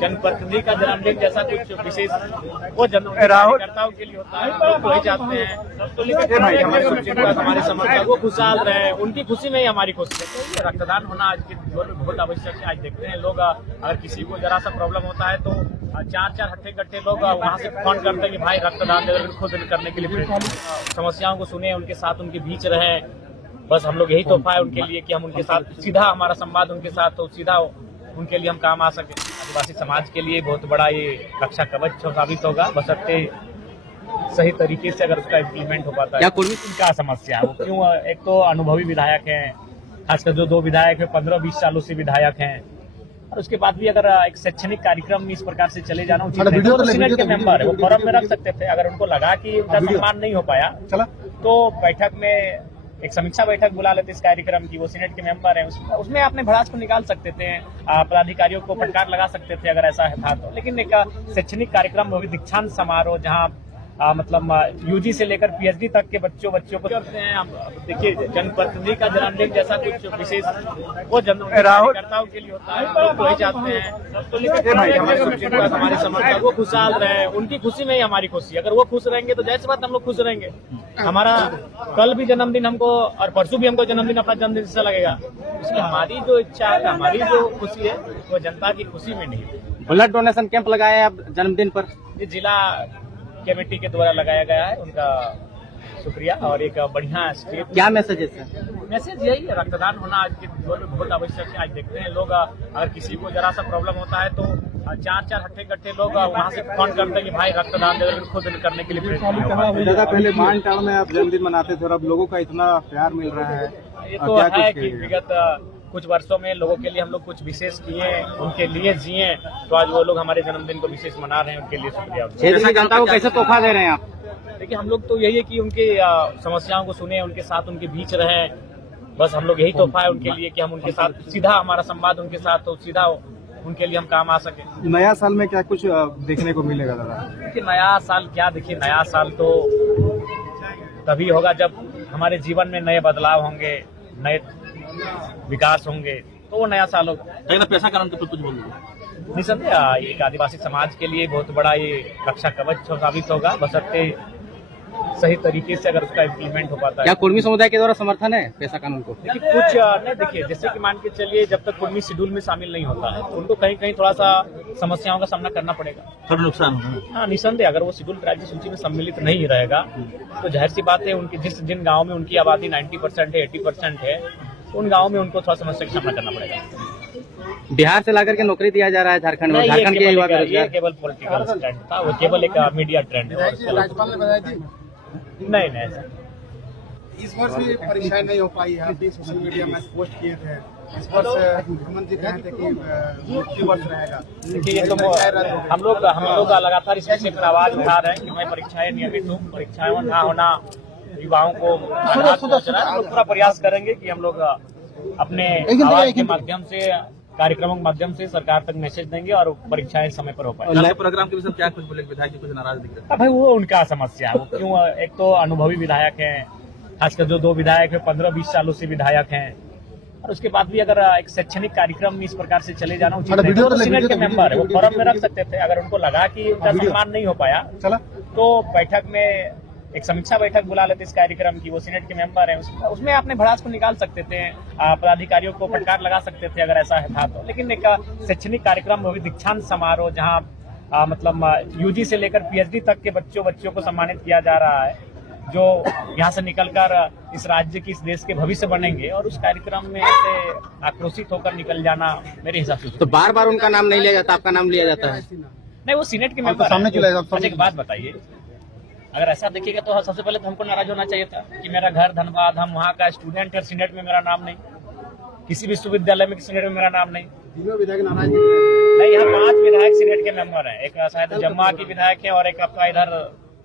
जनप्रतिनिधि का जन्मदिन जैसा कुछ विशेष वो कार्यकर्ताओं के लिए होता है। लोग वही चाहते हैं तो लेकिन हमारे समर्थक वो खुशहाल रहे, उनकी खुशी में ही हमारी खुशी है। तो ये रक्तदान होना आज के दौर में बहुत आवश्यक है। आज देखते हैं लोग अगर किसी को जरा सा प्रॉब्लम होता है तो चार हट्टे कट्टे लोग वहाँ से फोन करते हैं कि भाई रक्तदान दे, खुद करने के लिए समस्याओं को सुने, उनके साथ उनके बीच रहे। बस हम लोग यही तोहफा है उनके लिए कि हम उनके साथ सीधा हमारा संवाद उनके साथ तो सीधा उनके लिए हम काम आ सके। आदिवासी समाज के लिए बहुत बड़ा ये रक्षा कवच साबित होगा, बशर्ते सही तरीके से अगर उसका इम्प्लीमेंट हो पाता है। क्या समस्या है वो क्यों? एक तो अनुभवी विधायक हैं, खासकर जो 2 विधायक है 15-20 सालों से विधायक हैं, और उसके बाद भी अगर एक शैक्षणिक कार्यक्रम में इस प्रकार से चले जाना उचित नहीं। तो सीनेट के मेंबर है, वो फोरम में रख सकते थे। अगर उनको लगा कि उनका सम्मान नहीं हो पाया तो बैठक में एक समीक्षा बैठक बुला लेते इस कार्यक्रम की। वो सीनेट के मेंबर हैं, उसमें अपने भड़ास को निकाल सकते थे, पदाधिकारियों को फटकार लगा सकते थे अगर ऐसा था तो। लेकिन एक शैक्षणिक कार्यक्रम वो भी दीक्षांत समारोह जहाँ मतलब यूजी से लेकर पीएचडी तक के बच्चों को करते हैं। देखिए जनप्रतिनिधि का जन्मदिन जैसा कुछ विशेष वो कार्यकर्ताओं के लिए होता है। लोग वही चाहते हैं तो लेकिन हमारे समर्थक वो खुशहाल रहे, उनकी खुशी में ही हमारी खुशी। अगर वो खुश रहेंगे तो जैसे बात हम लोग खुश रहेंगे। हमारा कल भी जन्मदिन हमको और परसों भी हमको जन्मदिन अपना जन्मदिन से लगेगा। इसलिए हमारी जो इच्छा है, हमारी जो खुशी है वो जनता की खुशी में नहीं है। ब्लड डोनेशन कैंप लगाया है आप जन्मदिन पर? ये जिला कमेटी के द्वारा लगाया गया है, उनका शुक्रिया। और एक बढ़िया स्टेप। क्या मैसेज है सर? मैसेज यही है, रक्तदान होना आज के दौर में बहुत आवश्यक है। आज देखते हैं लोग अगर किसी को जरा सा प्रॉब्लम होता है तो चार हट्टे कट्टे लोग वहाँ से फोन करते हैं कि भाई रक्तदान दे, खुद करने के लिए। दादा पहले मानटाड़ में आप जन्मदिन मनाते थे और अब लोगों का इतना प्यार मिल रहा है। ये तो है कि विगत कुछ वर्षों में लोगों के लिए हम लोग कुछ विशेष किए, उनके लिए जिए, तो आज वो लोग हमारे जन्मदिन को विशेष मना रहे हैं। उनके लिए शुक्रिया। क्षेत्र की जनता को कैसे तोहफा दे रहे हैं आप? देखिए हम लोग तो यही है कि उनके समस्याओं को सुने, उनके साथ उनके बीच रहे। बस हम लोग यही तोहफा है उनके लिए कि हम उनके साथ सीधा हमारा संवाद उनके साथ तो सीधा उनके लिए हम काम आ सके। नया साल में क्या कुछ देखने को मिलेगा दादा? देखिए नया साल क्या, देखिए नया साल तो तभी होगा जब हमारे जीवन में नए बदलाव होंगे, नए विकास होंगे, तो वो नया साल होगा। पैसा कारण के कुछ बोल निसंदेह एक आदिवासी समाज के लिए बहुत बड़ा ये रक्षा कवच साबित होगा, बशर्ते सही तरीके से अगर उसका इम्प्लीमेंट हो पाता है। क्या कुर्मी समुदाय के द्वारा समर्थन है पैसा कानून को? देखिए कुछ नहीं, देखिए जैसे कि मान के चलिए जब तक कुर्मी शेड्यूल में शामिल नहीं होता है उनको कहीं कहीं थोड़ा सा समस्याओं का सामना करना पड़ेगा, थोड़ा नुकसान होगा। हाँ निसंदेह अगर वो शेड्यूल राज्य सूची में सम्मिलित नहीं रहेगा तो जाहिर सी बात है उनकी जिन गाँव में उनकी आबादी 90% है, 80% है, उन गाँव में उनको थोड़ा समस्या का सामना करना पड़ेगा। बिहार से लाकर के नौकरी दिया जा रहा है झारखंड में, झारखंड के युवा ये केवल पॉलिटिकल स्टैंड था, वो केवल एक मीडिया ट्रेंड है। राज्यपाल ने बताया जी नहीं इस वर्ष भी परीक्षाएं नहीं हो पाई है। आप भी सोशल मीडिया में पोस्ट किए थे, इस वर्ष मुख्यमंत्री कहे थे कि मुख्य वर्ष रहेगा। देखिए ये तो हम लोग लगातार इस विषय पर आवाज उठा रहे हैं कि मैं परीक्षाएं नियमित हूँ, परीक्षाएं ना होना युवाओं को पूरा प्रयास करेंगे कि हम लोग अपने आवाज के माध्यम से, कार्यक्रमों के माध्यम से सरकार तक मैसेज देंगे और परीक्षाएं समय पर हो पाए। प्रोग्राम के विषय क्या कुछ बोले? विधायक कुछ नाराज दिख रहे हैं भाई, वो उनका समस्या है वो क्यों? एक तो अनुभवी विधायक हैं, खासकर जो 2 विधायक है 15-20 सालों से विधायक हैं, और उसके बाद भी अगर एक शैक्षणिक कार्यक्रम में इस प्रकार से चले जाना उचित नहीं। तो सीनेट के मेंबर है, वो फोरम में रख सकते थे। अगर उनको लगा कि उनका सम्मान नहीं हो पाया तो बैठक में एक समीक्षा बैठक बुला लेते इस कार्यक्रम की। वो सीनेट के मेंबर हैं, उसमें अपने भड़ास को निकाल सकते थे, पदाधिकारियों को फटकार लगा सकते थे अगर ऐसा था तो। लेकिन एक शैक्षणिक कार्यक्रम वो भी दीक्षांत समारोह जहाँ मतलब यूजी से लेकर पीएचडी तक के बच्चों को सम्मानित किया जा रहा है, जो यहाँ से निकलकर इस राज्य की, इस देश के भविष्य बनेंगे। और उस कार्यक्रम में से आक्रोशित होकर निकल जाना मेरे हिसाब से तो बार बार उनका नाम नहीं लिया जाता, आपका नाम लिया जाता है? नहीं, वो सीनेट के मेंबर सामने चला। एक बात बताइए, अगर ऐसा देखिएगा तो सबसे पहले तो हमको नाराज होना चाहिए था कि मेरा घर धनबाद, हम वहाँ का स्टूडेंट है, सीनेट में मेरा नाम नहीं, किसी विश्वविद्यालय में सीनेट में मेरा नाम नहीं। विधायक नाराज नहीं, यहाँ 5 विधायक सीनेट के मेंबर हैं, एक शायद जम्मा के विधायक है और एक आपका इधर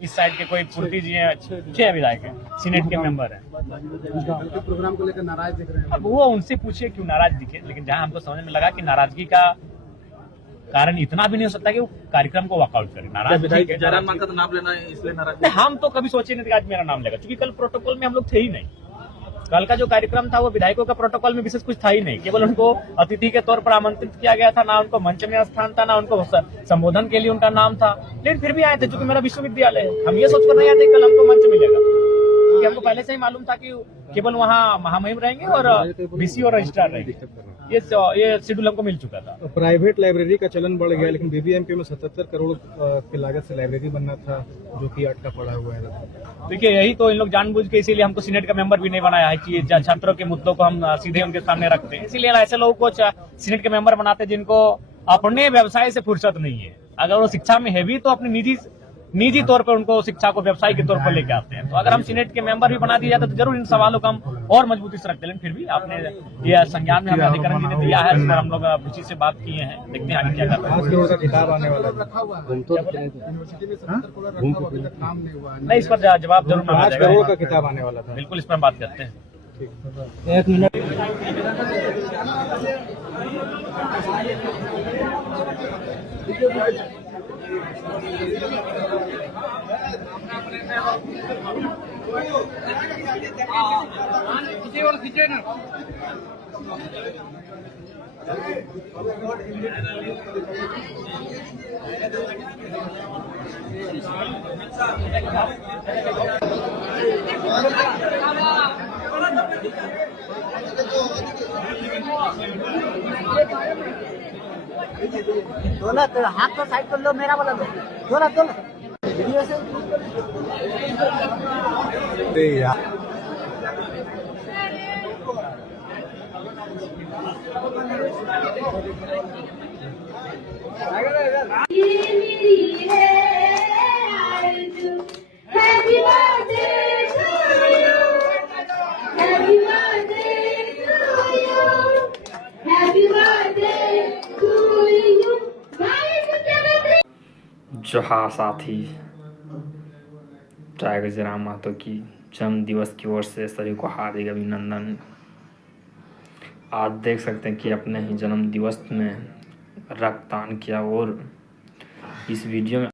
इस साइड के कोई पूर्ति जी हैं, 6 विधायक हैं सीनेट के मेंबर हैं। प्रोग्राम को लेकर नाराज दिख रहे हैं। अब वो उनसे पूछिए क्यों नाराज दिखे, लेकिन जहाँ हमको समझ में लगा कि नाराजगी का कारण इतना भी नहीं हो सकता कि वो कार्यक्रम को वॉकआउट करे। नाराज जयराम मानका तो नाम लेना है इसलिए नाराज? हम तो कभी सोचे नहीं कि आज मेरा नाम लेगा, क्योंकि कल प्रोटोकॉल में हम लोग थे ही नहीं। कल का जो कार्यक्रम था वो विधायकों का प्रोटोकॉल में विशेष कुछ था ही नहीं, केवल उनको अतिथि के तौर पर आमंत्रित किया गया था, ना उनको मंच में स्थान था, ना उनको संबोधन के लिए उनका नाम था, लेकिन फिर भी आए थे। चूंकि मेरा विश्वविद्यालय है, हम ये सोचकर नहीं आते कल हमको मंच मिलेगा, क्योंकि हमको पहले से ही मालूम था कि केवल वहाँ महामहिम रहेंगे और वीसी और रजिस्ट्रार रहेंगे। ये शेड्यूल हमको मिल चुका था। प्राइवेट लाइब्रेरी का चलन बढ़ गया, लेकिन बीबीएमपी में 77 करोड़ की लागत से लाइब्रेरी बनना था, जो कि अटका पड़ा हुआ है। देखिए, यही तो इन लोग जानबूझ के इसीलिए हमको सीनेट का मेंबर भी नहीं बनाया है कि छात्रों के मुद्दों को हम सीधे उनके सामने रखते हैं। इसीलिए ऐसे लोगों को सीनेट के मेंबर बनाते हैं जिनको अपने व्यवसाय से फुर्सत नहीं है। अगर वो शिक्षा में है भी तो अपनी निजी तौर पर उनको शिक्षा को व्यवसाय के तौर पर लेके आते हैं। तो अगर हम सीनेट के मेंबर भी बना दिया जाता तो जरूर इन सवालों को हम और मजबूती से रखते हैं, लेकिन फिर भी आपने ये संज्ञान में हमें अधिकरण ने दिया है, इस पर हम लोग खुशी से बात किए हैं। देखते हैं आगे क्या कर रहे हैं। किताब आने वाला यूनिवर्सिटी में 70 करोड़ रखा हुआ, अभी तक काम नहीं हुआ है। नहीं, इस पर जवाब जरूर मिल 5 करोड़ जाएगा। का किताब आने वाला था। बिल्कुल, इस पर हम बात करते हैं। एक मिनट। दोनों तो हाथ तो साइड कर लो, मेरा वाला लो, दोनों वीडियो से जोहार साथी, टाइगर जयराम महतो की जन्म दिवस की ओर से सभी को हार्दिक अभिनंदन। आज देख सकते हैं कि अपने ही जन्म दिवस में रक्तदान किया, और इस वीडियो में